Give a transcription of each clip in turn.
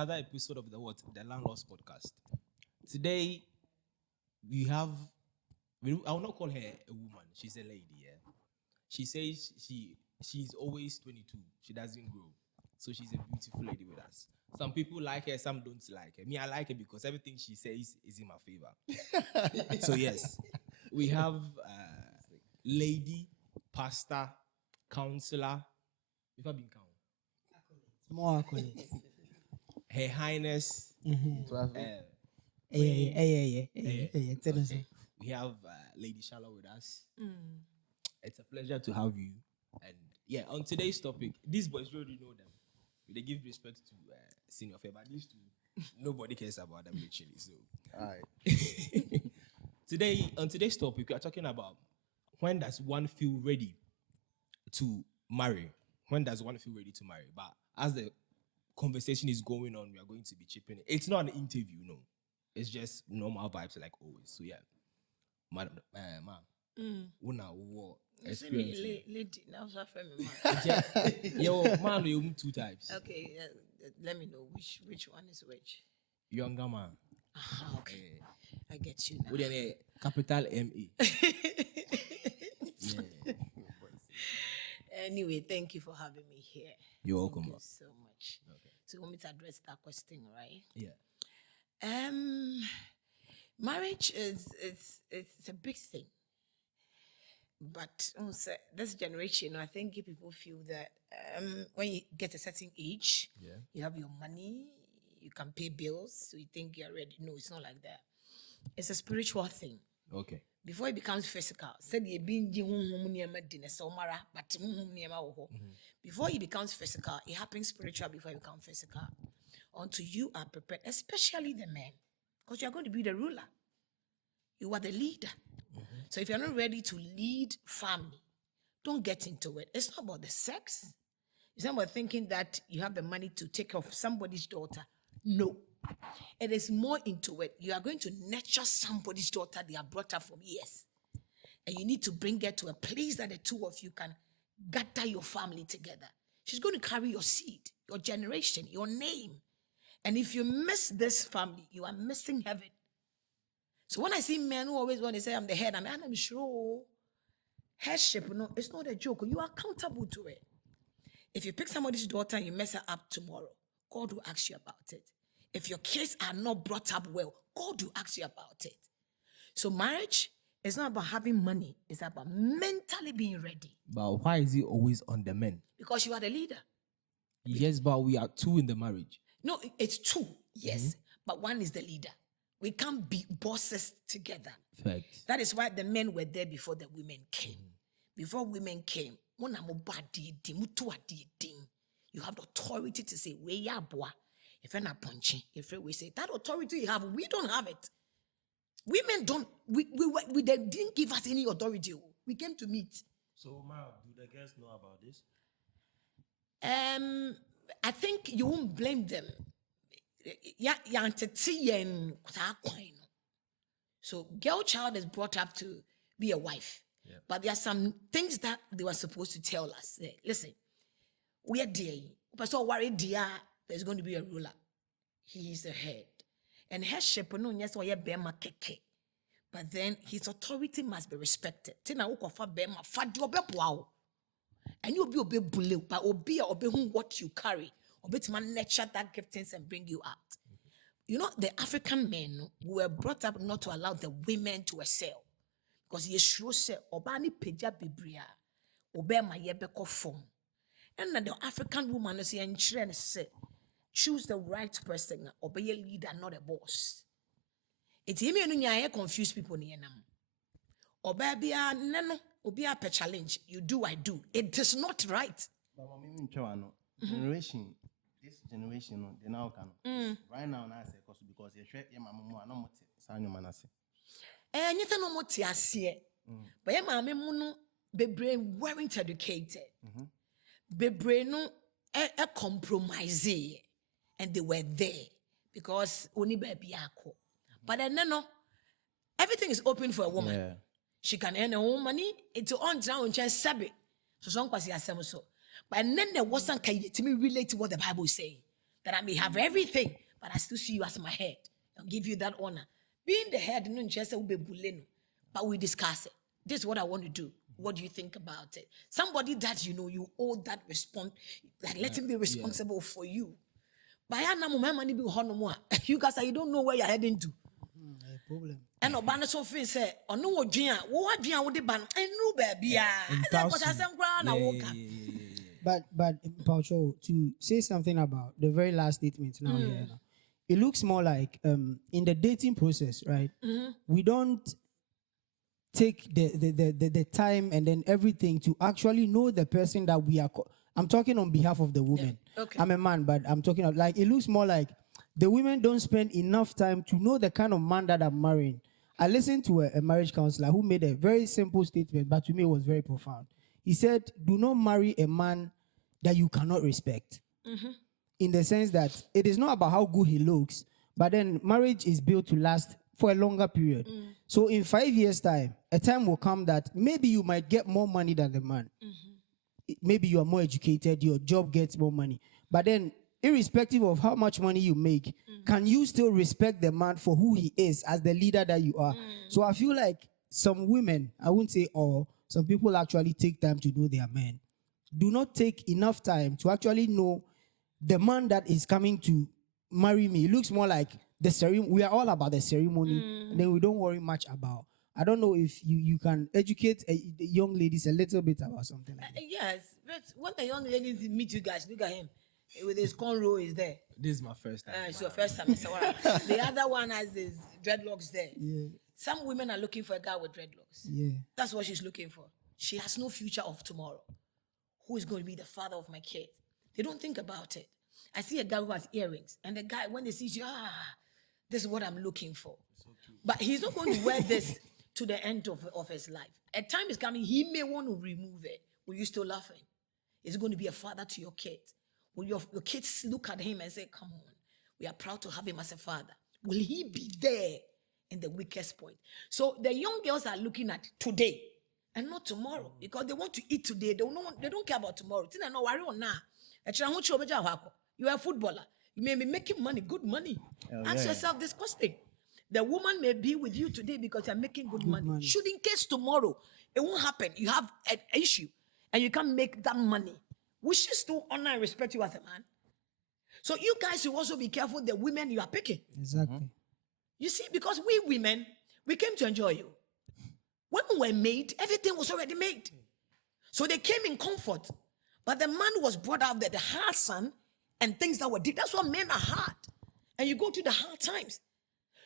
another episode of the Landlord's Podcast. Today we have. I will not call her a woman. She's a lady. Yeah. She says she's always 22. She doesn't grow, so she's a beautiful lady with us. Some people like her, some don't like her. Me, I like her because everything she says is in my favor. So yes, we have lady, pastor, counselor. If I've been count. More accolades. Her Highness. Yeah. We have Lady Charlotte with us. It's a pleasure to have you. And yeah, on today's topic, these boys really know them. They give respect to senior fair, but these two, nobody cares about them literally. So, all right. On today's topic, we are talking about when does one feel ready to marry? When does one feel ready to marry? But as the conversation is going on, we are going to be chipping it. It's not an interview, no. It's just normal vibes like always. So yeah, madam, lady, now yo, man, you 2 times. Okay, let me know which one is which. Younger man. Okay, I get you now. With a capital M-E. Yeah. Anyway, thank you for having me here. You're welcome. Thank you so much. Okay. So you want me to address that question, right? Yeah. Marriage it's a big thing. But this generation, I think people feel that when you get a certain age, you have your money, you can pay bills, so you think you're ready. No, it's not like that. It's a spiritual thing. Okay. Before it becomes physical, before it becomes physical, it happens spiritual before it becomes physical. Until you are prepared, especially the men, because you are going to be the ruler. You are the leader. So if you're not ready to lead family, don't get into it. It's not about the sex. It's not about thinking that you have the money to take care of somebody's daughter. No. It is more into it. You are going to nurture somebody's daughter they are brought up from years. And you need to bring her to a place that the two of you can gather your family together. She's going to carry your seed, your generation, your name. And if you miss this family, you are missing heaven. So when I see men who always want to say, I'm the head, I'm sure headship, no, it's not a joke. You are accountable to it. If you pick somebody's daughter and you mess her up tomorrow, God will ask you about it. If your kids are not brought up well, God will ask you about it. So marriage is not about having money. It's about mentally being ready. But why is it always on the men? Because you are the leader. Yes, but we are two in the marriage. No, it's two, yes. But one is the leader. We can't be bosses together. Fact. That is why the men were there before the women came. Before women came, you have the authority to say, we are boy. If you're not punching, if we say that authority you have, we don't have it. Women don't, they didn't give us any authority. We came to meet. So, Ma, do the girls know about this? I think you won't blame them. So girl child is brought up to be a wife. Yeah. But there are some things that they were supposed to tell us. Listen, we are dear. But so worried dear, there's going to be a ruler. He is the head. And headship, no, yes, or bema keke. But then his authority must be respected. Tina ukofa bema fadi obe wow. And you be obe bule, but obe what you carry. Obe to man nurture that giftings and bring you out. You know, the African men were brought up not to allow the women to excel. Because Yeshua said, Obani peja bibria, obema yebeko form. And then the African woman is saying, choose the right person, obey a leader, not a boss. It's him and confuse people near them. Obabia nano, obia per challenge. You do, I do. It is not right. Generation, this generation, they now can. Right now, I say because you share your mama, no more sanyo manase. Anything no more tiasie. But your mama muno be brain weren't educated. Be brain no a compromise, and they were there because only baby ako. But then no, everything is open for a woman. Yeah. She can earn her own money. It's on down just sabi. So some kwasi asem so. But then there wasn't to me relate to what the Bible is saying. that I may have everything, but I still see you as my head and give you that honor. Being the head, no just will be bullying, but we discuss it. This is what I want to do. What do you think about it? Somebody that you know you owe that response, like let him be responsible for you. But you guys you don't know where you're heading to. Problem. And Obana so fin say, "Oh no, Gian, what Gian would the ban? And no baby, But Paucho, to say something about the very last statement now here, it looks more like in the dating process, right? We don't take the time and then everything to actually know the person that we are. I'm talking on behalf of the woman. Yeah, okay. I'm a man, but I'm talking of like it looks more like the women don't spend enough time to know the kind of man that I'm marrying. I listened to a marriage counselor who made a very simple statement, but to me it was very profound. He said, "Do not marry a man that you cannot respect." In the sense that it is not about how good he looks, but then marriage is built to last for a longer period. So in 5 years' time, a time will come that maybe you might get more money than the man. Maybe you are more educated, your job gets more money. But then, irrespective of how much money you make, can you still respect the man for who he is as the leader that you are? So I feel like some women, I wouldn't say all, some people actually take time to know their men. Do not take enough time to actually know the man that is coming to marry me. It looks more like the ceremony. We are all about the ceremony, and then we don't worry much about. I don't know if you can educate the young ladies a little bit about something like that. Yes, but when the young ladies meet you guys, look at him with his cornrow is there. This is my first time. It's your first time. So, the other one has his dreadlocks there. Yeah. Some women are looking for a guy with dreadlocks. Yeah. That's what she's looking for. She has no future of tomorrow. Who is going to be the father of my kid? They don't think about it. I see a guy who has earrings, and the guy, when they see you, this is what I'm looking for. But he's not going to wear this to the end of his life. A time is coming, he may want to remove it. Will you still love him? Is he going to be a father to your kids? Will your kids look at him and say, come on, we are proud to have him as a father? Will he be there in the weakest point? So the young girls are looking at today and not tomorrow because they want to eat today. They don't care about tomorrow. You are a footballer. You may be making money, good money. Ask yourself this question. The woman may be with you today because you're making good money. Should in case tomorrow it won't happen, you have an issue and you can't make that money, will she still honor and respect you as a man? So you guys should also be careful the women you are picking. Exactly. You see, because we women, we came to enjoy you. When we were made, everything was already made. So they came in comfort. But the man was brought out there, the hard son, and things that were deep. That's what men are hard. And you go through the hard times.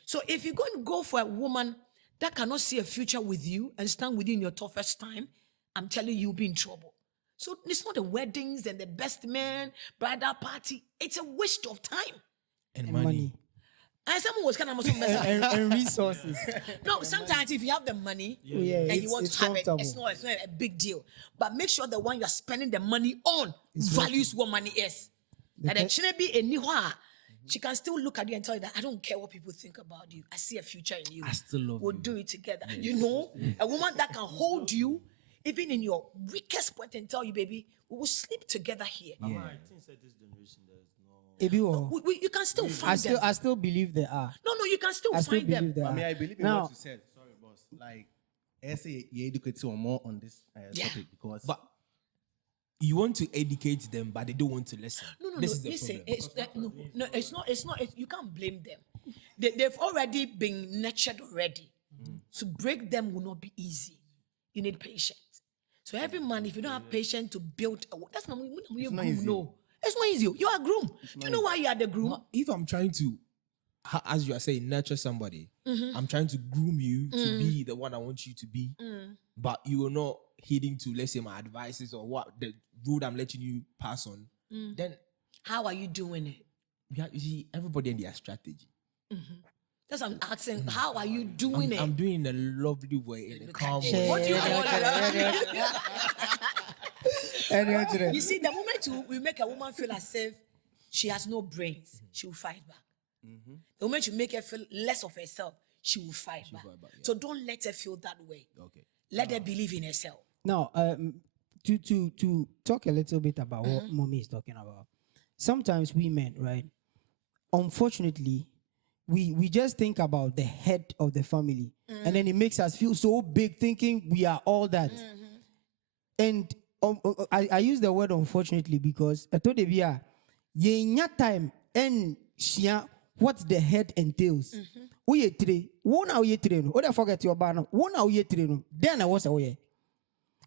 So if you're going to go for a woman that cannot see a future with you and stand with you in your toughest time, I'm telling you, you'll be in trouble. So it's not the weddings and the best man, bridal party. It's a waste of time. And money. And someone was kind of and resources. No, sometimes if you have the money and you want to have it, it's not a big deal. But make sure the one you're spending the money on values what money is. That it shouldn't be a niwa. She can still look at you and tell you that I don't care what people think about you. I see a future in you. I still love we'll you. do it together. Yes. You know, a woman that can hold you even in your weakest point and tell you, baby, we will sleep together here. Yeah. I think that this generation there is no. You can still find them. I still believe there are. No, you can still find them. I mean, I believe in what you said. Sorry, boss. Like, I say you educate you more on this topic because. But you want to educate them, but they don't want to listen. No. This is listen, the problem. It's not. You can't blame them. They've already been nurtured already. To break them will not be easy. You need patience. So every man, if you don't have patience to build, that's not you groom. No, it's not easy. You are groom. Do you know why you are the groom? No, if I'm trying to, as you are saying, nurture somebody, I'm trying to groom you to be the one I want you to be, but you are not heeding to, let's say, my advices or what the road I'm letting you pass on, then how are you doing it? You see, everybody in their strategy. That's what I'm asking. How are you doing it? I'm doing in a lovely way, in a calm way. What do you call it? You see, the moment we make a woman feel as if she has no brains, she will fight back. The moment you make her feel less of herself, she will fight back. So don't let her feel that way. Okay. Let her believe in herself. Now, to talk a little bit about what Mommy is talking about, sometimes we men, right? Unfortunately, we just think about the head of the family, and then it makes us feel so big, thinking we are all that. And I use the word unfortunately because I told you, yeah, time and share what the head entails. We today, one hour ye train, or forget your banner, 1 hour ye train, then I was away.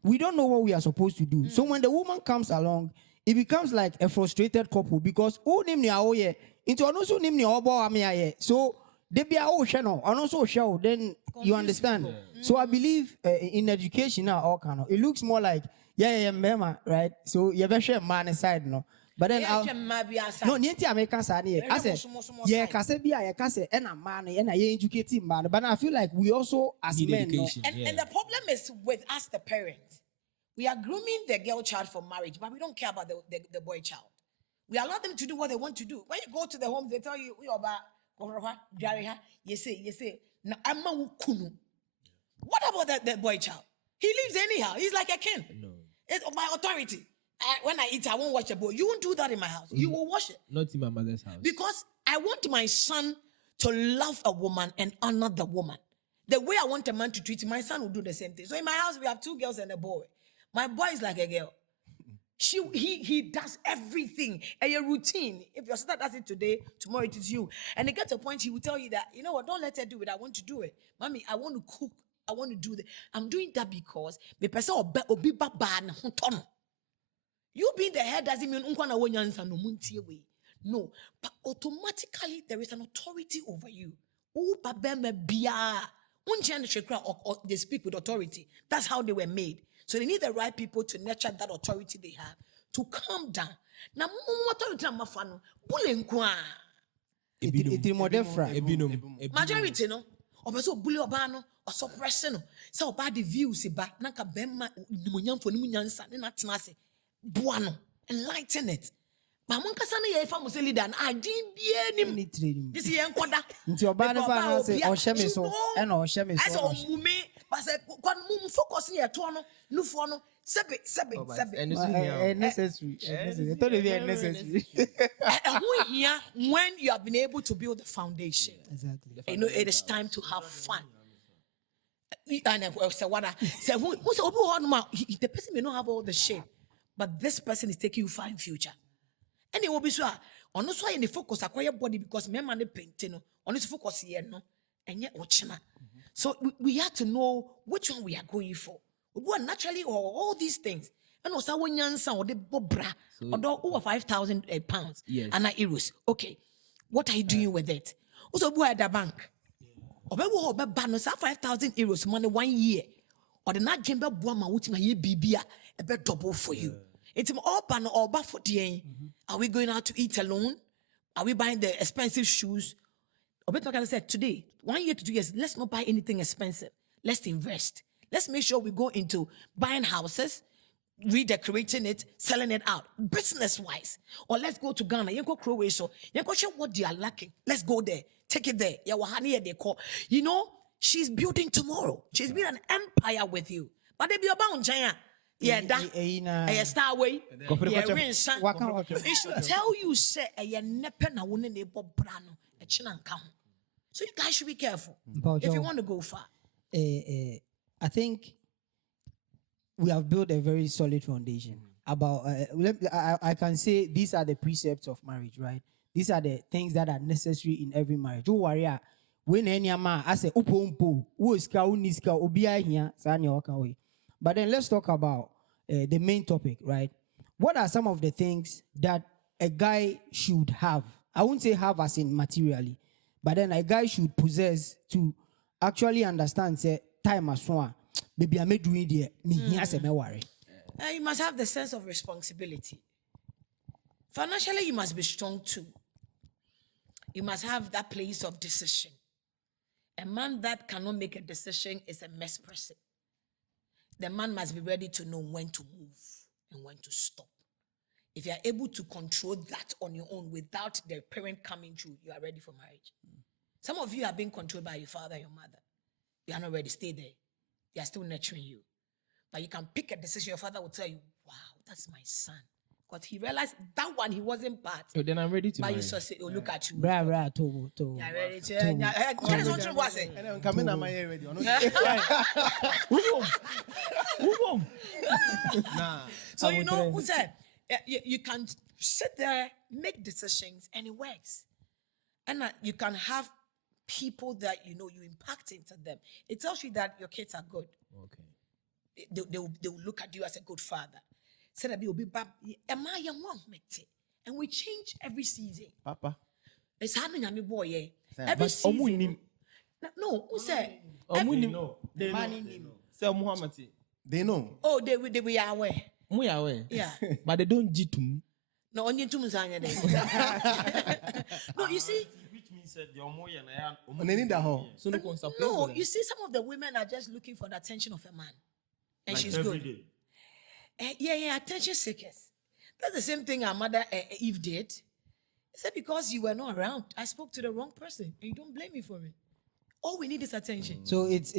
We don't know what we are supposed to do. So when the woman comes along, it becomes like a frustrated couple because who name ni aoye into also name ni obo amiaye. So they be a channel and also show. Then you understand. So I believe in education now all kind of it looks more like mema, right? So you better share man aside no. But then no, niente American side. I said, yeah, Casabia, I can say, and a man, and I educating man. But I feel like we also as Need men, no, education. And the problem is with us, the parents. We are grooming the girl child for marriage, but we don't care about the boy child. We allow them to do what they want to do. When you go to the homes, they tell you, we are about you say, I'm a kunu. What about the boy child? He lives anyhow. He's like a king. No. It's my authority. When I eat, I won't wash the bowl. You won't do that in my house. You will wash it. Not in my mother's house. Because I want my son to love a woman and honor the woman. The way I want a man to treat my son will do the same thing. So in my house, we have 2 girls and a boy. My boy is like a girl. He does everything. A routine. If your sister does it today, tomorrow it is you. And it gets to a point he will tell you that, you know what, don't let her do it. I want to do it. Mommy, I want to cook. I want to do that. I'm doing that because the person obi baba na hotono. You being the head doesn't mean no, but automatically there is an authority over you. Or they speak with authority. That's how they were made. So they need the right people to nurture that authority they have to calm down. Now, majority no, obeso bully obano or suppressing no. So about the views ba nanka bema nimunyam for nimunyansa na tenase buano enlighten it. But mon kasa na ye fa mo leader na adin bie nim. This ye enkoda. Nti oba ne ba na say ohye so e na ohye me I say so. omume but say kon mum focus ne to no nufo no sebe. Necessary. It don't be necessary. And who here when you have been able to build the foundation. Exactly. You know, it is time to have fun. And the person may not have all the shape, but this person is taking you far in future. And it will be so. On also why the focus acquire body because men man painting on this focus here no and yet watching. So we have to know which one we are going for. We go naturally or all these things. And also when you or the bobra or over 5,000 pounds and euros. Okay, what are you doing with it? Also go at the bank. Or 5,000 euros money 1 year. Or the not jemba buama wutima ye bibia a bit double for you. It's all pan or back for the Are we going out to eat alone? Are we buying the expensive shoes? Obeto said today, 1 year to 2 years, let's not buy anything expensive. Let's invest. Let's make sure we go into buying houses, redecorating it, selling it out, business-wise. Or let's go to Ghana. You go Croatia. You go show what they are lacking. Let's go there. Take it there. You know, she's building tomorrow. She's building an empire with you. But they be about China. Yeah, that star way. It should tell you, say, a nepe na wone nebo brano, a chinankam. So you guys should be careful if you want to go far. I think we have built a very solid foundation. About I can say these are the precepts of marriage, right? These are the things that are necessary in every marriage. Don't worry. When any man, I say, "Upo, who is ka uniska obia here?" Sanya wakawe. But then let's talk about the main topic, right? What are some of the things that a guy should have? I won't say have as in materially, but then a guy should possess to actually understand, say, time as one. Maybe I may do it there. You must have the sense of responsibility. Financially, you must be strong too. You must have that place of decision. A man that cannot make a decision is a mess person. The man must be ready to know when to move and when to stop. If you are able to control that on your own without the parent coming through, you are ready for marriage. Some of you are being controlled by your father and your mother. You are not ready. Stay there. They are still nurturing you. But you can pick a decision. Your father will tell you, wow, that's my son. Because he realized that one he wasn't part. So then I'm ready to But marry. you saw say, oh, look at you. Bra, to. Yeah, ready to. Tell us what you want to say. And then come in, am I ready? Or not? Nah. So you know, who said you can sit there, make decisions, and it works. And you can have people that you know you impact into them. It tells you that your kids are good. Okay. They will look at you as a good father. Said that be am I young one? And we change every season. Papa. It's happening at me boy. Say, Every but season. No, who said? They know. Say Muhammad. They know. Oh, they are aware. We are aware. Yeah. But they don't jitum. No, only two months. No, you see. Which means that the Omoya and I am. And they need that home. So no can support No, them. you see, some of the women are just looking for the attention of a man, and Like she's every good. day. Yeah, attention seekers. That's the same thing our mother Eve did. He said, because you were not around, I spoke to the wrong person, and you don't blame me for it. All we need is attention. So it's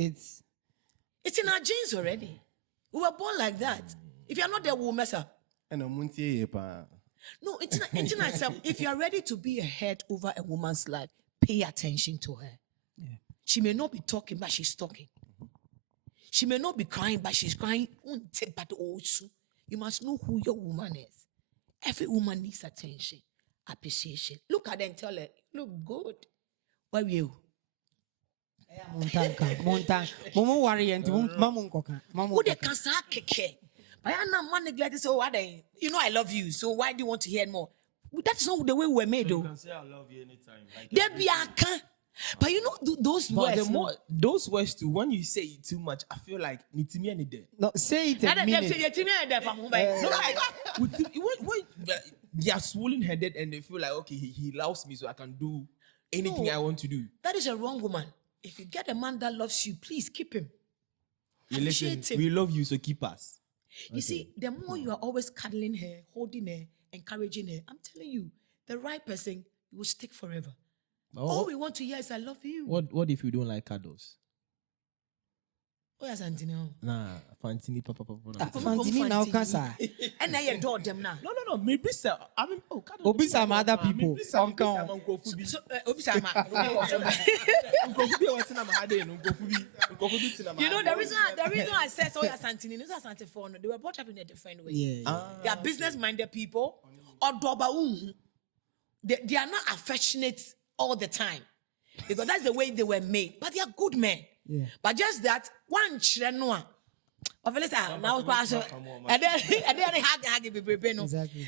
It's in our genes already. We were born like that. If you're not there, we'll mess up. And I'm muntie pa. No, it's not itself. If you are ready to be a head over a woman's life, pay attention to her. Yeah. She may not be talking, but she's talking. She may not be crying, but she's crying. But also, you must know who your woman is. Every woman needs attention, appreciation. Look at her and tell her, look good. Where are you? Montan. Momo worry and mamun koka. Who they can say keke? But I know man neglect to say, oh, you know I love you, so why do you want to hear more? That's not the way we were made, You though. can say I love you anytime. Like There be a can. But you know those But words. the more those words too, when you say it too much, I feel like nitimi and it. No, say it a minute. No, like when they are swollen headed and they feel like okay, he loves me, so I can do anything No. I want to do. That is a wrong woman. If you get a man that loves you, please keep him. You listen, Appreciate him. we love you, so keep us. You see, the more you are always cuddling her, holding her, encouraging her, I'm telling you, the right person will stick forever. All we want to hear is I love you. What if you don't like cuddles? Oh, yes, Antonio. Nah, Fantini, papa. Fantini now cancer. And now you adore them now. No. Maybe sir. I mean, Obi some other people. So, you know, the reason I said so, yes, Antonio, is Asante for they were brought up in a different way. Yeah. They are business-minded people. Or they are not affectionate all the time. Because that's the way they were made. But they are good men. Yeah. But just that, one children, now, and then Exactly.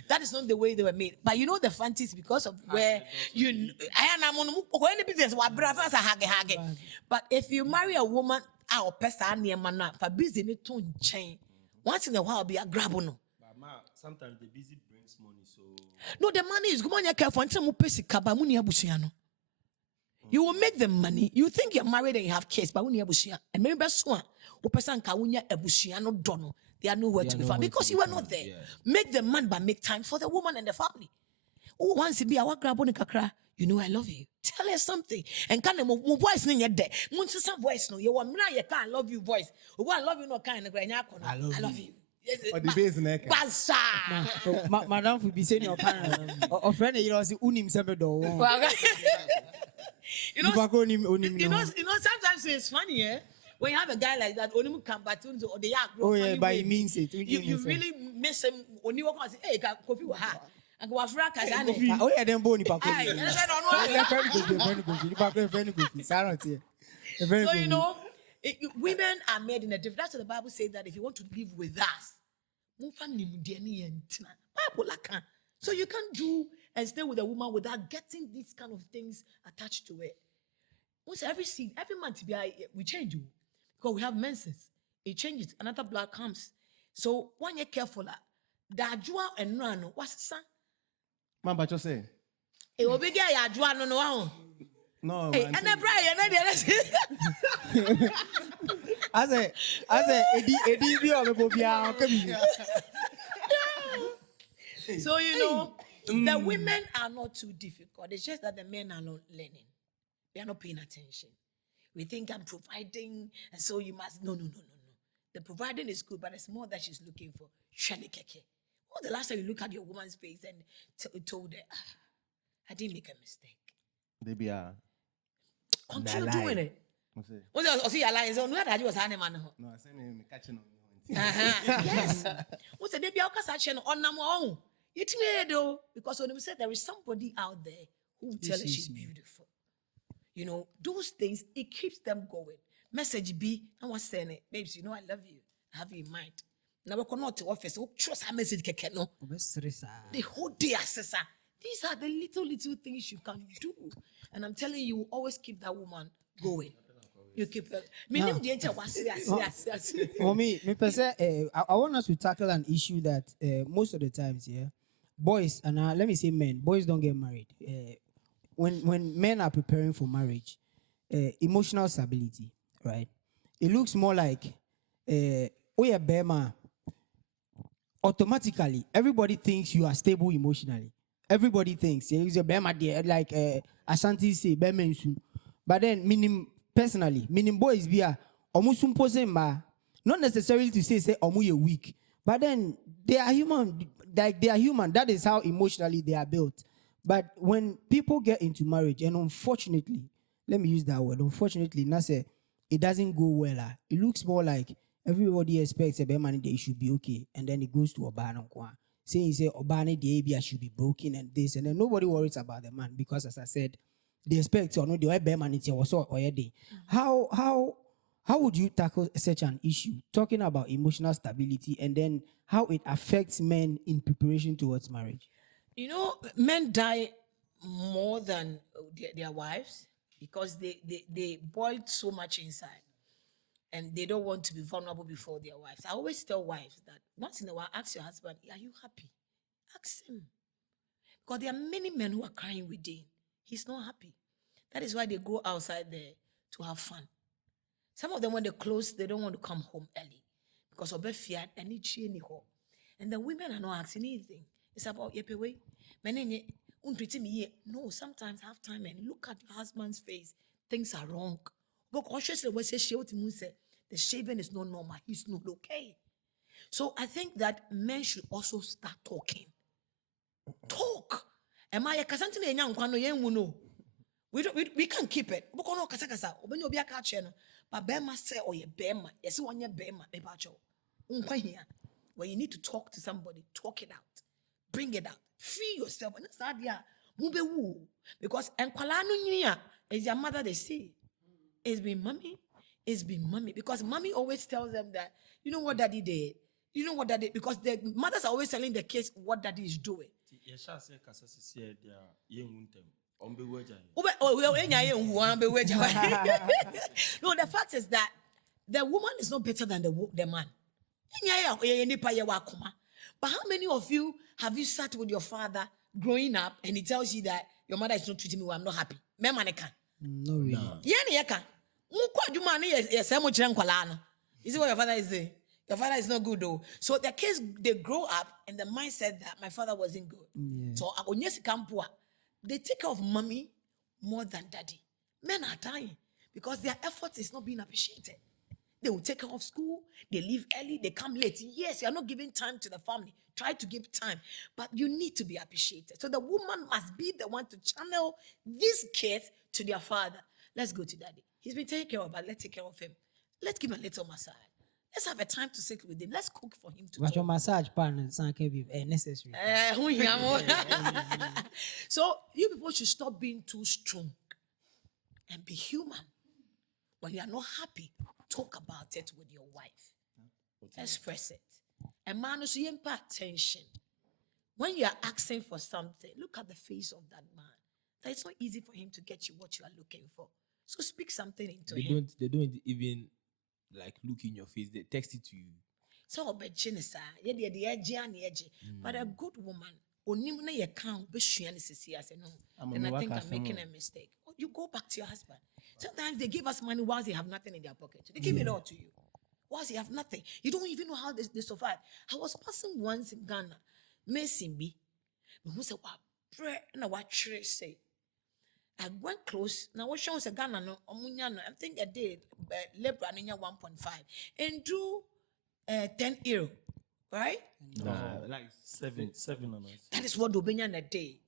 that is not the way they were made. But you know the fancies because of where when the business but if you marry a woman our person near man for business to chain once in a while be a grab no. But sometimes the busy brings money, so No, the money is going to careful until you pay money abusiano. You will make the money. You think you're married and you have kids, but when you abusia, and maybe that's one. Person kawunya abusiano dono. They are nowhere to be found because you were not there. Yeah. Make the man, but make time for the woman and the family. Oh, once you be our grab on kakra, you know I love you. Tell her something. And can mo voice in your day. Munch some voice no. You want me you can't love you voice. Oh, I love you no kind of I love you. Or the base neck. Basa. Madam will be saying your parents. Or friend, you know, unim sebedo. You know, sometimes it's funny, eh? When you have a guy like that, only come back or the Oh yeah, but he means it. you really miss him when you walk and say, hey, coffee with her. And go afra kazane. Oh yeah, then boni pa. Aye, and I said, no. So you know, women are made in a different. That's what the Bible says that if you want to live with us, so you can't do and stay with a woman without getting these kind of things attached to it. Once every month we change you because we have menses. It changes. Another blood comes. So when you're careful, that jua and run what's son. Man, but you say. It will be gay. Jua no. No. Hey, and then Brian, I say, Eddie, you are a bobia. So you know, the women are not too difficult. It's just that the men are not learning. They are not paying attention. We think I'm providing, and so you must. No. The providing is good, but it's more that she's looking for. When the last time you look at your woman's face and told her, I didn't make a mistake. They be Continue Nah, doing lie. it. What's the see your lies? No, that was animal. No, I say me catching on you. Yes. What's the baby? I'll catch on number one. It's me though, because when we said there is somebody out there who will tell her she's beautiful. You know, those things, it keeps them going. Message B, I was saying it, babes, you know I love you. I have you in mind. Now we cannot to office. Trust her message keke no. The whole day assessor. These are the little things you can do. And I'm telling you, always keep that woman going. You keep her. For me, I want us to tackle an issue that most of the times, boys, and let me say men, boys don't get married. When men are preparing for marriage, emotional stability, right? It looks more like, Bema. Automatically, everybody thinks you are stable emotionally. Everybody thinks a Bema there, like Ashanti say, Bema insu. But then, meaning boys be a not necessarily to say you're weak, but then they are human. Like they are human. That is how emotionally they are built. But when people get into marriage, and unfortunately, let me use that word. Unfortunately, it doesn't go well. It looks more like everybody expects a man they should be okay, and then it goes to Obana. Saying Obana the ABI should be broken and this, and then nobody worries about the man because, as I said, they expect or no the man it's also already. How would you tackle such an issue? Talking about emotional stability and then how it affects men in preparation towards marriage. You know, men die more than their wives because they boiled so much inside and they don't want to be vulnerable before their wives. I always tell wives that once in a while, ask your husband, are you happy? Ask him. Because there are many men who are crying within. He's not happy. That is why they go outside there to have fun. Some of them, when they close, they don't want to come home early because of fear and need any hope. And the women are not asking anything. It's about yepewe. No, sometimes have time and look at your husband's face. Things are wrong. But consciously, when the shaving is not normal, he's not okay. So I think that men should also start talking. Talk. Am I a we can't keep it. But Bema say or ye Bema, yes, one ye Bema, when you need to talk to somebody, talk it out, bring it out, free yourself. And that's idea. Because Enkwalanu is your mother, they say. It's been mommy. Because mommy always tells them that, you know what daddy did? You know what daddy, because the mothers are always telling the kids what daddy is doing. No, the fact is that the woman is not better than the man. But how many of you have you sat with your father growing up and he tells you that your mother is not treating me well, I'm not happy? No, really. You see what your father is saying? Your father is not good though. So the kids, they grow up and the mindset that my father wasn't good. Yeah. So they take care of mommy more than daddy. Men are dying because their effort is not being appreciated. They will take care of school, they leave early, they come late. Yes, you are not giving time to the family. Try to give time, but you need to be appreciated. So the woman must be the one to channel these kids to their father. Let's go to daddy. He's been taken care of, but let's take care of him. Let's give him a little massage. Let's have a time to sit with him. Let's cook for him to But your massage pan can be necessary. So you people should stop being too strong and be human. When you are not happy, talk about it with your wife. Express it. A man is pay attention. When you are asking for something, look at the face of that man. That it's not easy for him to get you what you are looking for. So speak something into him. They don't even like look in your face. They text it to you. So but a good woman, then I think I'm making a mistake. You go back to your husband. Sometimes they give us money whilst they have nothing in their pocket. They give it all to you. Whilst you have nothing. You don't even know how they survive. I was passing once in Ghana. Messimbi. Who said, what prayer and what church say? I went close. Now what shows a Ghana no I think I did Lebra 1.5 and drew 10 euro. right? Like seven on us. That is what Dobenya in a day.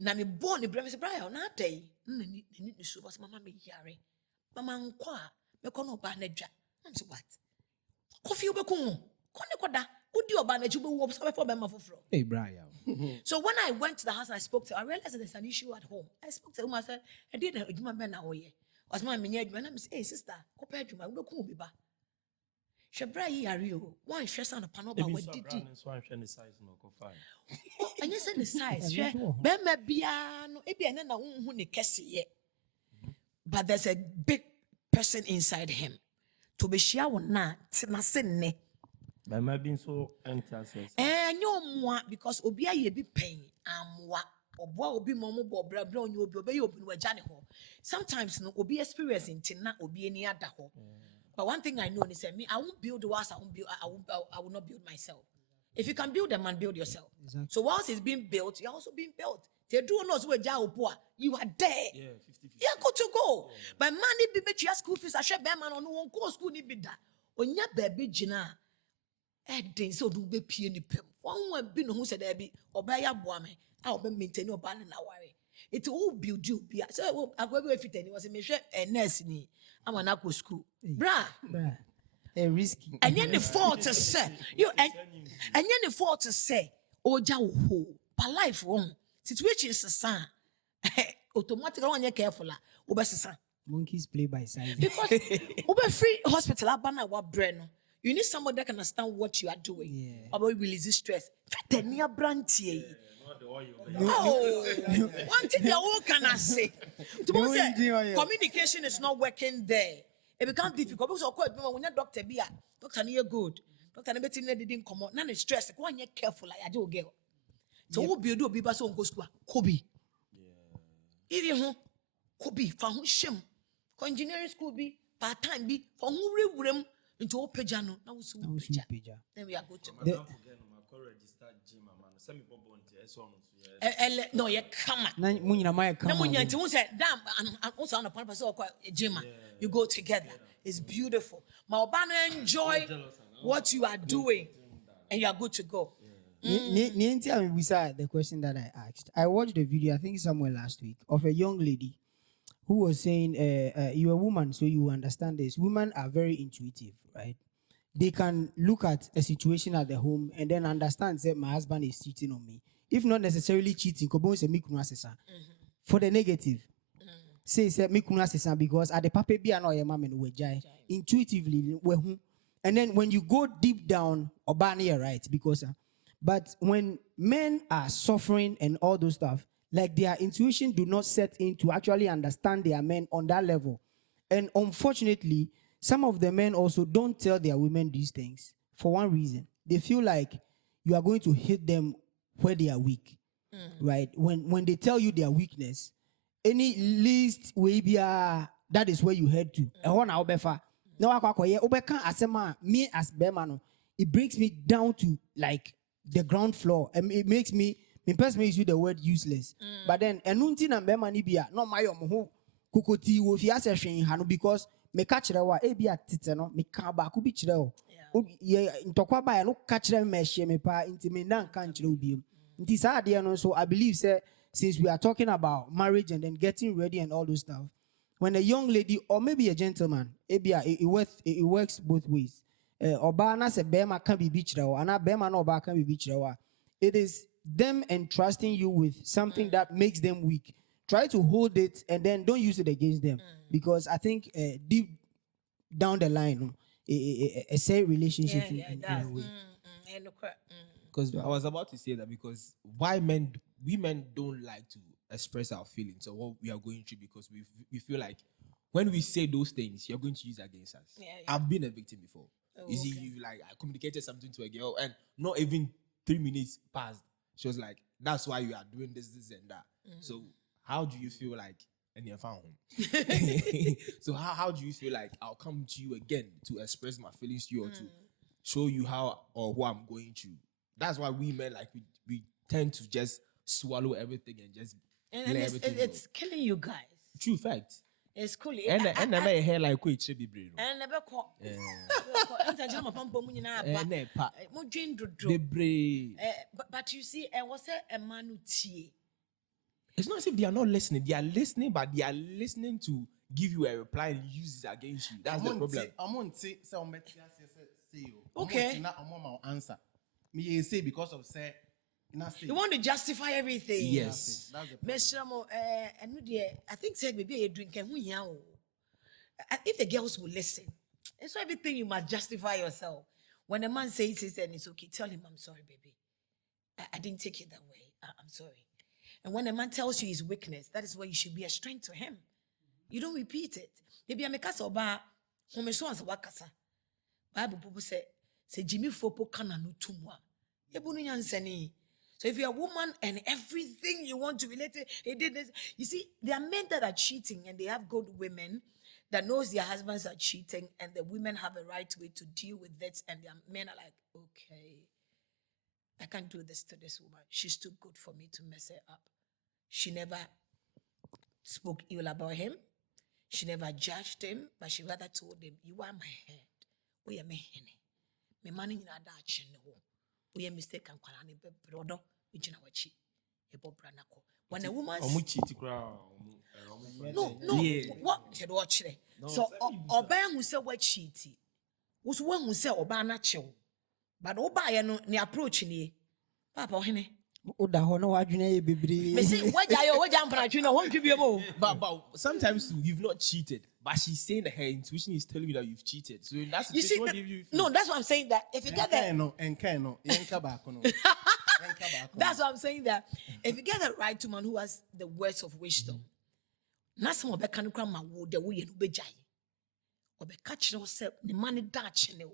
Na me born the brother say Brian na day. Need so was mama me yare. Mama nkwa me kono ba na dwa. I'm say what? Coffee obeku ho. Kone koda. Udi oba na jube wo so before be ma foforo. Hey, Brian. So when I went to the house and I spoke to her, I realized that there's an issue at home. I spoke to her, I said, I did a juma ben na oye. Was my menya juma na me say, hey sister, compare juma obeku obi ba. Shebra yi yare o. One stress on the panel ba we didi. So I'm trying the size no go fine. And you said the size. Bema bia no ebi ene na unhu ne kese ye. But there's a big person inside him. To be share won na tinase ne. But my being so empty. Nyo because obi aye bi pen amwa. Obo obi momo bo bra bra onyo obi obi no agya ne ho. Sometimes no obi experience ntina obi ani ada ho. But one thing I know is that me, I won't build the house. I will not build myself. If you can build a man, build yourself. Exactly. So whilst it's being built, you're also being built. They do not know you are there. Yeah, 50-50. You're good to go. But money be met your school fees. I share bear man on one course school ni bida. On your baby jina. So do be pay ni pem. One will be no who said there be or buy a boame. I'll be maintain your ban and worry. It will build you. So I go if it was a measure a nurse ni. I'm an aqua school. Bra. A risky. And then the fault to say, and then the fault to say, oh, Jaho, but life wrong. Situation is a son. Automatically, when you're careful, Obesa. Monkeys play by size. Because Uber free hospital, Abana, what brain. You need somebody that can understand what you are doing. Yeah. About releasing stress. Near brandy. Oh, one thing you all can I say. Communication is not working there. It becomes difficult because when you're doctor, be a doctor, you're good. Doctor, didn't come out. None is stress. When you're careful, like I do, girl. So who be do be baso on go school? Kobe. If you Kobe, for who shame. Engineering school be part time be for who room into all pejano. Now we soon pejano. Then we are good to go. No, you come. No, say damn, and also on a purpose of gym. You go together. It's beautiful. Maobana enjoy what you are doing, and you are good to go. The question that I asked. I watched a video, I think somewhere last week, of a young lady who was saying, you're a woman, so you understand this. Women are very intuitive, right? They can look at a situation at the home and then understand that my husband is cheating on me. If not necessarily cheating, for the negative. Say because at the papa be an oya mama intuitively and then when you go deep down obania right because but when men are suffering and all those stuff like their intuition do not set in to actually understand their men on that level, and unfortunately some of the men also don't tell their women these things for one reason. They feel like you are going to hit them where they are weak, right? When they tell you their weakness, any least way be that is where you head to. Me as Bemano, it brings me down to like the ground floor. And it makes me personally use the word useless. But then enunti na Bemani bia no my kukoti wo fi asehwen ha no because me ka kire wa e bia tete no me ka ba ku bi kire o. Ye ntokwa ba no ka kire me hye me pa nti me na nka kire obi. Nti sa ade no so I believe say since we are talking about marriage and then getting ready and all those stuff, when a young lady or maybe a gentleman, it works both ways. Oba na se bema can be bichrewa, ana bema no oba can be bichrewa. It is them entrusting you with something that makes them weak. Try to hold it and then don't use it against them, because I think deep down the line, a safe relationship in a way. Because I was about to say that because women don't like to express our feelings or what we are going through because we feel like when we say those things, you're going to use against us. Yeah. I've been a victim before. You see, I communicated something to a girl and not even 3 minutes passed. She was like, that's why you are doing this and that. So how do you feel like and you're found home? So how do you feel like I'll come to you again to express my feelings to you or to show you how or what I'm going through? That's why we men we tend to just swallow everything and just and it's killing you guys. True fact. It's cool. And my hair like quite chubby brain. And never call. But you see, I was a man who tea. It's not as if they are not listening. They are listening, but they are listening to give you a reply and use it against you. That's the problem. I'm on say okay. I'm on my answer. Me say because of say. You want to justify everything. Yes. That's the problem. I think said maybe a drink and if the girls will listen, it's not everything you must justify yourself. When a man says and it's okay, tell him I'm sorry, baby. I didn't take it that way. I'm sorry. And when a man tells you his weakness, that is where you should be a strength to him. You don't repeat it. Maybe I'm a casa oba, home so as wakasa. Bible people say Jimmy Fopo kana no tumwa. Ebunu yansani. So if you're a woman and everything you want to relate it, he did this. You see, there are men that are cheating and they have good women that knows their husbands are cheating and the women have a right way to deal with it and their men are like, okay, I can't do this to this woman. She's too good for me to mess her up. She never spoke ill about him. She never judged him, but she rather told him, you are my head. We are my henny. My money in a Dutch. We are mistaken. Brother, when a woman no, what should watch it? So, Oban who said what cheaty was one who said Obana chill, but Obaya no ni approach ni Papa Henny. Oda hono wadwene bebre. Me say what jump at you know won't give you But sometimes you've not cheated, but she's saying that her intuition is telling you that you've cheated. So that's you see, no, that's what I'm saying. That if you get that, that's what I'm saying. That if you get the right woman who has the words of wisdom, not some of the kind of grandma would the way you be jay or be catch yourself the money Dutch in the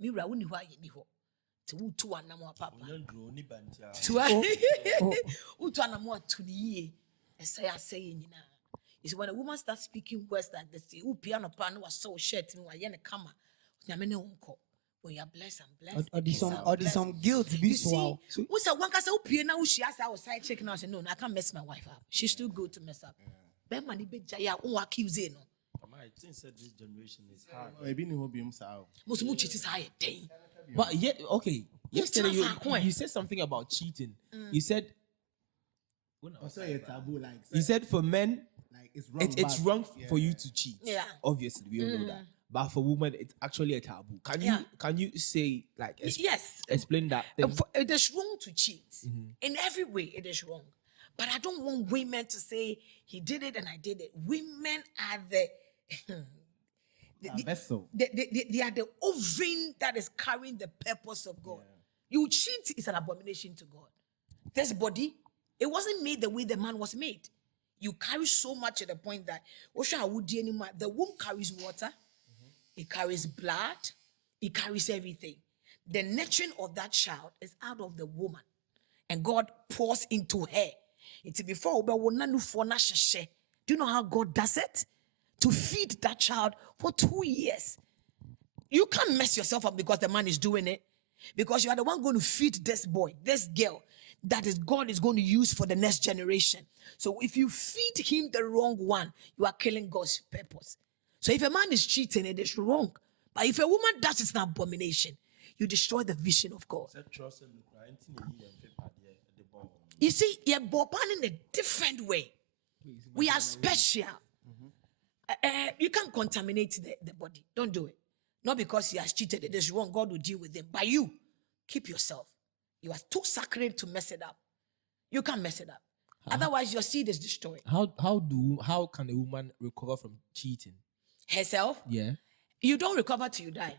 mirror when you are in the to one more papa. To one more to the year, as I say, you know. Is when a woman starts speaking words like this, who piano pan was so shit in Wayana Kama, Yamene uncle. When you're blessed and blessed. Or some guilt be so. What's a one cast of piano? She asked outside checking out and no, I can't mess my wife up. She's too good to mess up. Ben money be jaya accuse no. I think that this generation is hard. Most much it is high day. But yet, okay. Yesterday you said something about cheating. You said you said for men it's wrong for you to cheat. Yeah. Obviously, we all know that. But for women, it's actually a taboo. Can you say like yes, explain that thing? It is wrong to cheat. In every way, it is wrong. But I don't want women to say he did it and I did it. Women are they are the ovine that is carrying the purpose of God. You cheat is an abomination to God. This body, it wasn't made the way the man was made. You carry so much at the point that the womb carries water, it carries blood, it carries everything. The nurturing of that child is out of the woman, and God pours into her. It's before do you know how God does it? To feed that child for 2 years. You can't mess yourself up because the man is doing it. Because you are the one going to feed this boy, this girl, that is God is going to use for the next generation. So if you feed him the wrong one, you are killing God's purpose. So if a man is cheating, it is wrong. But if a woman does, it's an abomination. You destroy the vision of God. You see, you're born in a different way. We are special. You can't contaminate the body. Don't do it. Not because he has cheated. It is wrong. God will deal with him. But you, keep yourself. You are too sacred to mess it up. You can't mess it up. Otherwise, your seed is destroyed. How can a woman recover from cheating? Herself? Yeah. You don't recover till you die.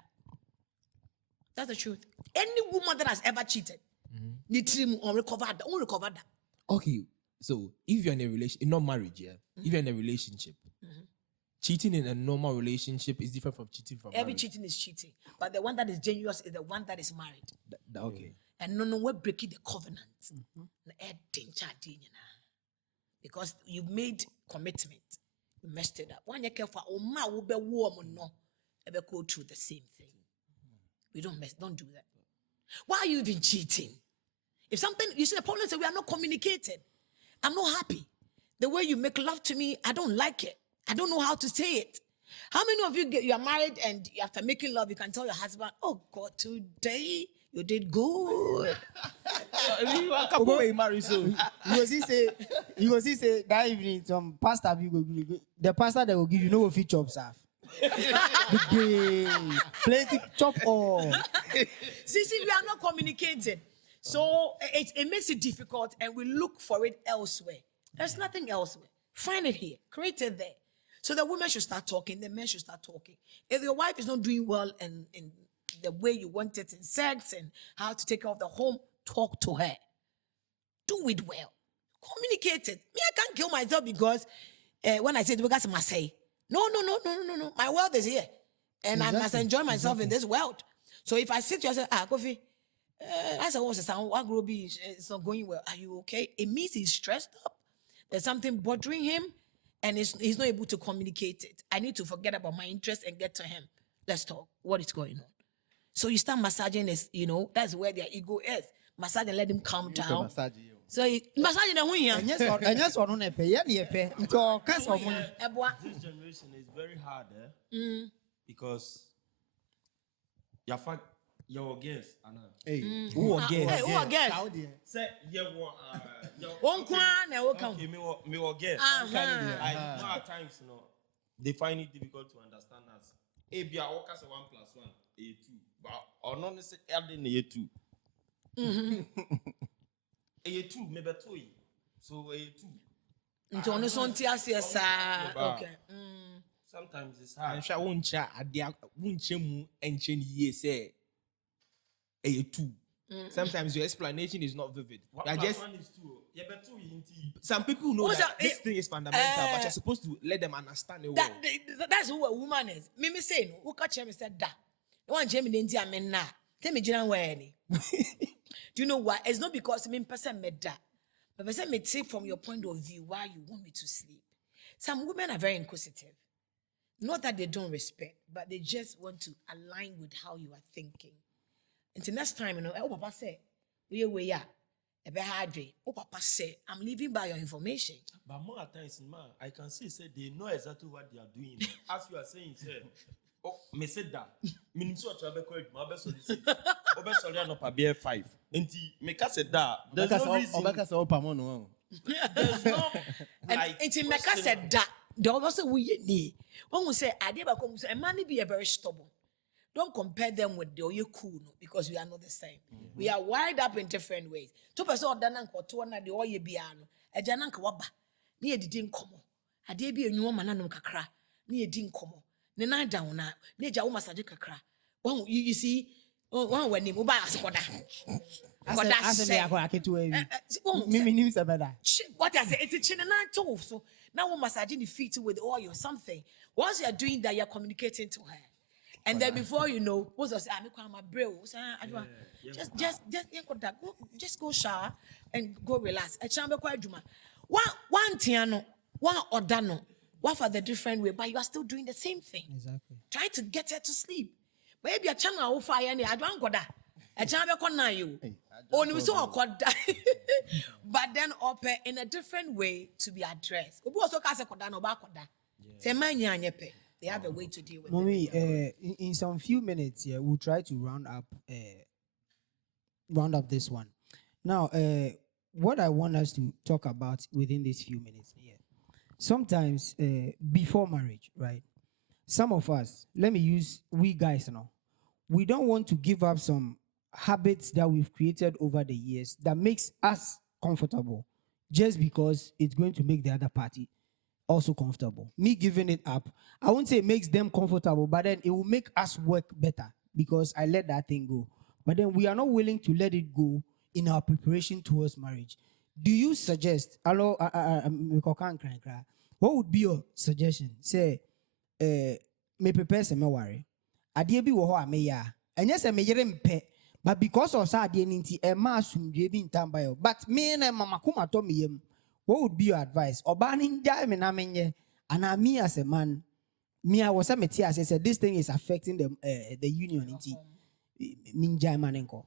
That's the truth. Any woman that has ever cheated, needs to recover that. Okay, so if you're in a relationship, not marriage, yeah. If you're in a relationship, cheating in a normal relationship is different from cheating from every marriage. cheating is cheating, but the one that is genuine is the one that is married. Okay. And no, we're breaking the covenant. Because you made commitment, you messed it up. When you care for Oma will be warm no, ever go through the same thing. We don't do that. Why are you even cheating? If something, you see, the problem is that we are not communicating. I'm not happy. The way you make love to me, I don't like it. I don't know how to say it. How many of you are married and after making love, you can tell your husband, "Oh God, today you did good." You are couple way married, so You go see say that evening some pastor you go give the pastor that will give you no fit chop serve. Plenty chop all. See, we are not communicating. So it makes it difficult and we look for it elsewhere. There's nothing elsewhere. Find it here. Create it there. So the women should start talking, the men should start talking. If your wife is not doing well in the way you want it in sex and how to take care of the home, talk to her. Do it well. Communicate it. Me, I can't kill myself because when I say it, I must say, no. My world is here. And I must enjoy myself in this world. So if I sit here and say, Kofi, I said, what's the sound? What group is it's not going well? Are you okay? It means he's stressed up. There's something bothering him and he's not able to communicate it. I need to forget about my interest and get to him. Let's talk. What is going on? So you start massaging this, that's where their ego is. Massage and let him calm down. So massaging the way. And yes, or no pay. Into all kinds of money. This generation is very hard, because your guess, Anna. hey, who again? Hey, who again? Say One kwan and one come. okay, me guess. I know at times, they find it difficult to understand us. Maybe I work as a 1 + 1, a 2, but or not necessarily adding a 2. A 2, maybe 2. So a 2. Into on this one, yes, okay. Sometimes it's hard. I'm sure won't chat at the won't mu and ye say a 2. Sometimes your explanation is not vivid. What I just 1 is 2. Yeah, but 2 indeed. some people know What's that that? this thing is fundamental, but you're supposed to let them understand it well. That's who a woman is. Me say no. Who catch me said that. The one Jamie didn't I mean na. Tell me general where Do you know why? It's not because me person made that. But person may take from your point of view why you want me to sleep. Some women are very inquisitive. Not that they don't respect, but they just want to align with how you are thinking. Until next time, oh Papa say, we are. Oh Papa say, I'm living by your information. But more at times, I can see say they know exactly what they are doing. As you are saying, say, oh, me said that. Me so travel call my best solution. Sorry, no pa be 5. Enti me ka said that. There's no reason. There's no like. Enti me ka said that. The also we need. When we say Adeba come say a man be a very stubborn. Don't compare them with the you cool because we are not the same. We are wired up in different ways. Two person dana nkoto na the oye biano. Eja na nkwaba. Ni edidi nkomo. Ade bi enyu ma nanom kakra. Ni edi nkomo. Ne na down na. Ni eja wo massage kakra. You see one when him uba askoda. As me akwa aketu ewi. Me nim se beda. What I say it's chin na to so now we massaging the feet with oil or something. Once you are doing that, you are communicating to her. And then before you know, what's I say, I'm my bro. Just go shower and go relax. A chamber quite juma. One tiano, one ordano, one for the different way, but you are still doing the same thing. Exactly. Trying to get her to sleep. Maybe a channel will fire any. I don't go that. A chamber corner you. Only so but then open in a different way to be addressed. We also can't say kodano ba koda. Say man yanyepe. They have a way to deal with Mommy, in some few minutes, we'll try to round up this one. Now, what I want us to talk about within these few minutes here. Sometimes before marriage, right? Some of us, let me use we guys now. We don't want to give up some habits that we've created over the years that makes us comfortable just because it's going to make the other party also comfortable. Me giving it up, I won't say it makes them comfortable, but then it will make us work better because I let that thing go. But then we are not willing to let it go in our preparation towards marriage. Do you suggest, what would be your suggestion? Say, me prepare some worry. Adie bi wo ho a me ya. Enye se me yere mpe. But because of sa adie nti e ma asumdue bi ntamba yo. But me na mama kuma to me yem. What would be your advice? Oba ni njai me na menye. And me as a man, me I was a metia said this thing is affecting the union nti. Me njai manenko.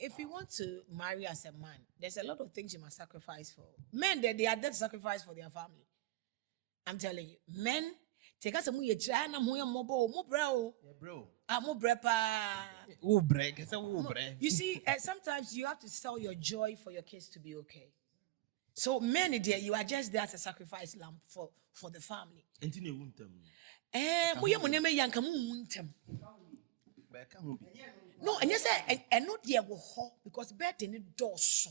If you want to marry as a man, there's a lot of things you must sacrifice for. Men, they are there to sacrifice for their family. I'm telling you, men, take us a mu yechira na mu yemmobo, mu bro. Yeah, bro. Mu brepa. Who break? It's a who break. You see, sometimes you have to sell your joy for your kids to be okay. So many there, you are just there as a sacrifice lamb for the family. Muye muneme yanka mu wuntem. No, and you say and not there go ho because birthday ni doso.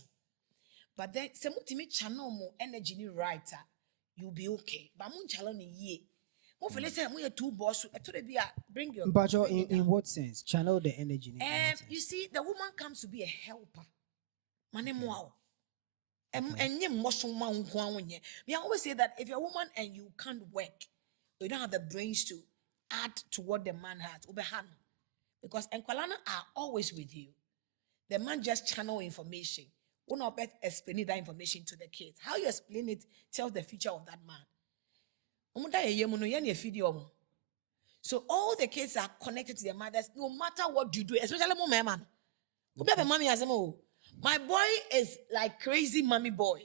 But then se mutimi channel mo energy ni writer, you'll be okay. But mun channel ni ye. Mo feel say mo ye two boss to the be bring your. But in what sense? Channel the energy. You see, the woman comes to be a helper. Mane mo. And you must I always say that if you're a woman and you can't work, you don't have the brains to add to what the man has. Because Enkwalana are always with you. The man just channel information. We're not explaining that information to the kids. How you explain it tells the future of that man. So all the kids are connected to their mothers, no matter what you do, especially my man. My boy is like crazy mommy boy.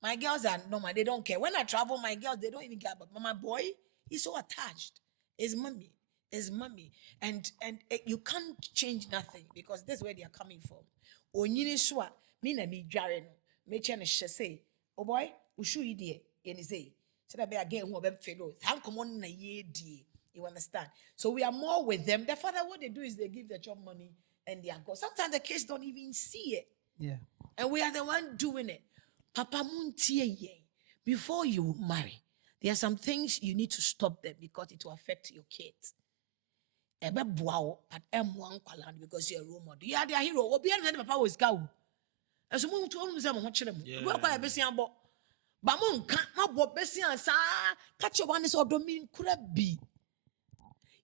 My girls are normal, they don't care. When I travel, my girls, they don't even care. But my boy, he's so attached. His mommy. And you can't change nothing because that's where they are coming from. Onyini shwa, me na mi dware no. Me che ne hye oh boy, ushu yi de, ye ni say. So that be again who be fellow. How come on na ye die? You understand? So we are more with them. The father, what they do is they give the job money and they are gone. Sometimes the kids don't even see it. Yeah. And we are the one doing it. Papa muntie ye. Before you marry, there are some things you need to stop them because it will affect your kids. Because you're a role model. You are their hero. Papa was cow. And so move to almost them. We are quite a busy about. Bamon can't not busy and sa catch your one is of domain could be.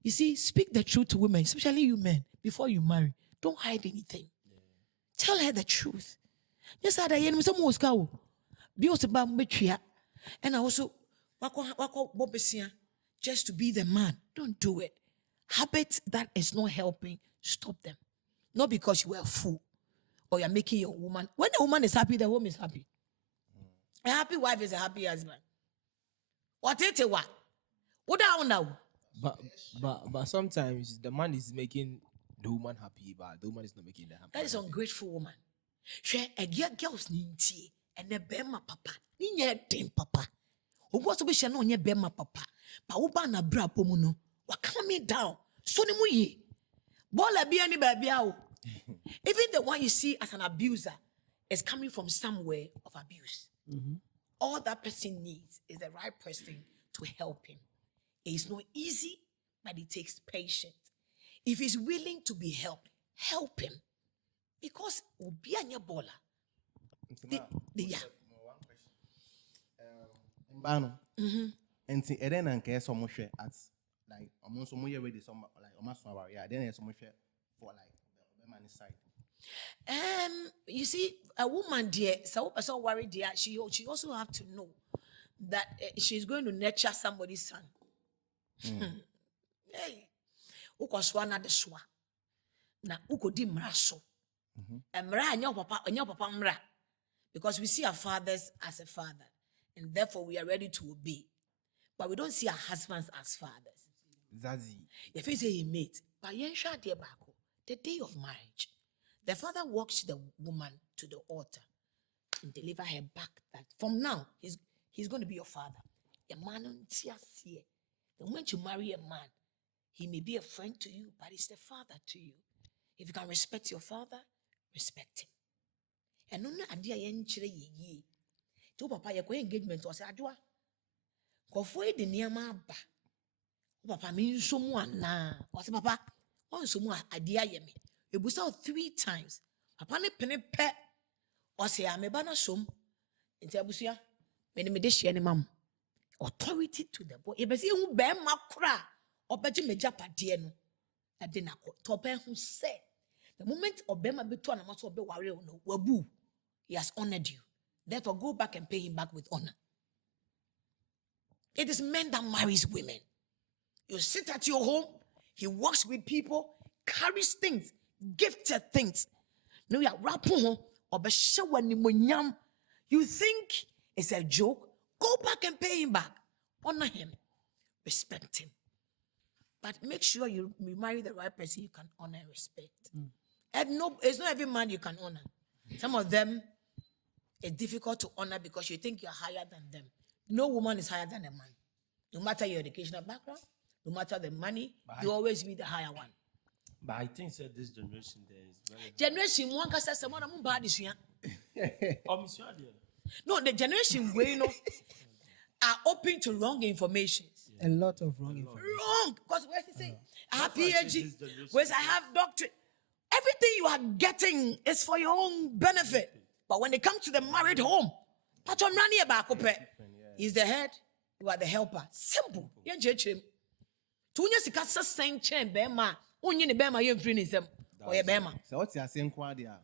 You see, speak the truth to women, especially you men, before you marry. Don't hide anything. Tell her the truth. Yes, I am some more cow. Be also about metria. And I also just to be the man. Don't do it. Habits that is not helping, stop them. Not because you are a fool or you're making your woman. When the woman is happy, the home is happy. A happy wife is a happy husband. What it what? What do now? But sometimes the man is making the woman happy, but the woman is not making the happy. That is ungrateful woman. She a girls ninti and the bema papa. Ninya dem papa. Who was to be no nye bema papa. But uba na bra pomuno. What calm me down? So ni muyi. Bola be any baby. Even the one you see as an abuser is coming from somewhere of abuse. Mm-hmm. All that person needs is the right person to help him. It's not easy, but it takes patience. If he's willing to be helped, help him. Because obianya bola. Yeah. One question. And see, then and care so much at like almost some year ready some like almost an hour. Yeah, then so much for like the man side. You see, a woman dear, so worried dear, she also have to know that she's going to nurture somebody's son. Hey, uko swana de swa. Na uko di mraso. Mra anya papa mra. Because we see our fathers as a father, and therefore we are ready to obey. But we don't see our husbands as fathers. Zazie. If you say he mate, but the day of marriage, the father walks the woman to the altar and deliver her back. That from now, he's going to be your father. A man the moment you marry a man, he may be a friend to you, but he's the father to you. If you can respect your father, respect him. And no idea ye. To papa your engagement was adwa. Kofo de niama ba. Papa me nso mu ana. Was papa, on so mu idea ye me. You busa 3 times. Papa ne pene pe. Ose ya me ba na som. Enti abusia, me ne me de hye ne mam. Authority to the boy. Ebesi hu be makra. Obeji meja pade no. Ade na ko. To be hu say. The moment Obama beto na maso obe ware no. Wabu. He has honored you. Therefore, go back and pay him back with honor. It is men that marries women. You sit at your home, he works with people, carries things, gifted things. No, you are you think it's a joke? Go back and pay him back. honor him, respect him. But make sure you marry the right person you can honor and respect. And no, it's not every man you can honor. Some of them, it's difficult to honor because you think you're higher than them. No woman is higher than a man. No matter your educational background, no matter the money, you always be the higher one. But I think that this generation there is very Generation one can say someone I'm bad this year. Oh, Monsieur Adia. No, the generation we know are open to wrong information. A lot of wrong information. Wrong. Because where he say, I have why I say PhD, this generation whereas I have doctorate. Everything you are getting is for your own benefit. But when it comes to the married home, Patron Rani Abakope is the head, you are the helper. Simple. You're judging. Tunya Sikasa saying chain Bema, only the Bema you're free them or your Bema. So what's your same quadia?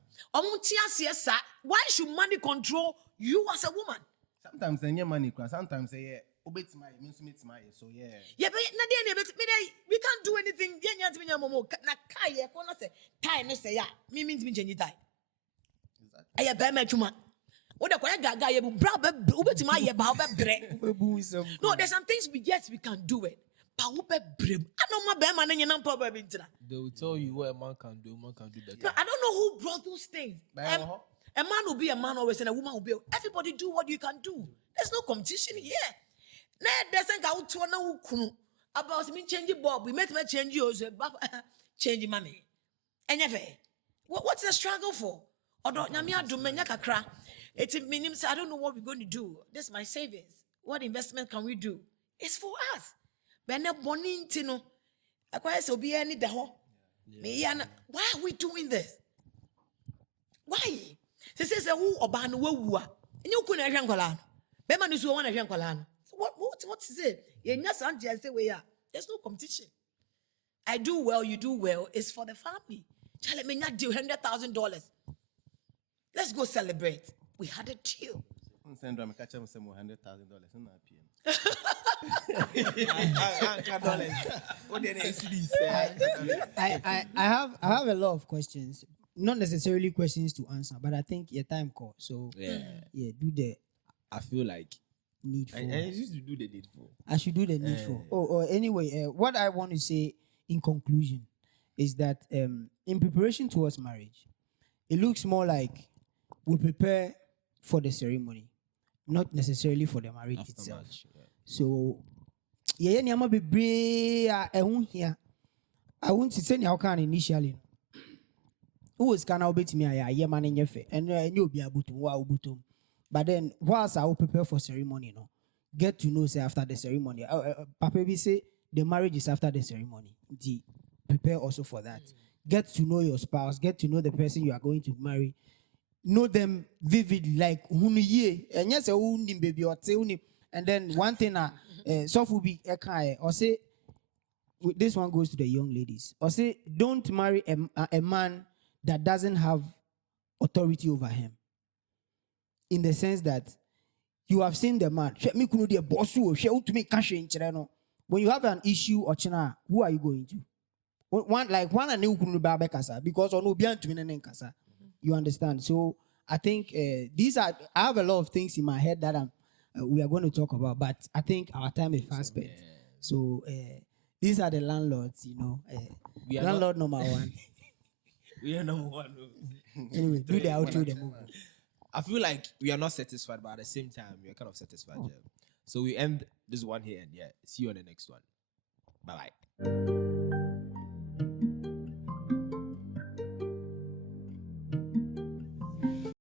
Why should money control you as a woman? Sometimes they get money, sometimes they yeah, obey my means meet my so yeah. Yeah, but we can't do anything. Me means me change tie. I have been met chuma. What the quiet guy you brother ubet my ye ba bre. No, there's some things we can do it. But ube bre. I know my be man and problem into that. They will tell you what a man can do better. No, I don't know who brought those things. A man will be a man always and a woman will be. Everybody do what you can do. There's no competition here. There's a guy who about me changing Bob. We met me change yours, changing money. And what's the struggle for? Although Namia do menyakakra, it means I don't know what we're going to do. This is my savings. What investment can we do? It's for us. But na bonin tino. Akwa so be any daho. Why are we doing this? Why? This is a who oban wo. And you couldn't have Yankolano. Bema is one of Yankolano. What is it? There's no competition. I do well, you do well. It's for the family. Charlie may not do $100,000. Let's go celebrate. We had a deal. Send them catch them some $100,000 in I have a lot of questions. Not necessarily questions to answer, but I think your time call. So yeah, do the. I feel like needful. I used to do the needful. I should do the needful. Anyway, what I want to say in conclusion is that in preparation towards marriage, it looks more like we prepare for the ceremony, not necessarily for the marriage After itself. marriage, yeah. So, yeah, nyama bebre here. I want to send you can initially. Who is can obey me? I am man in your face, and you'll be able to. But then, whilst I will prepare for ceremony, get to know say after the ceremony. Papa be say the marriage is after the ceremony. Prepare also for that. Get to know your spouse. Get to know the person you are going to marry. Know them vividly, like who ye and yes, baby or and then one thing soft will be or say this one goes to the young ladies or say don't marry a man that doesn't have authority over him. In the sense that you have seen the man. When you have an issue or china, who are you going to? One and because you understand. So I think I have a lot of things in my head that we are going to talk about, but I think our time is fast spent. So these are the landlords, we are landlord number one. We are number one. Anyway, do the outro the movie. I feel like we are not satisfied, but at the same time, we are kind of satisfied. Yeah. So we end this one here and see you on the next one. Bye-bye.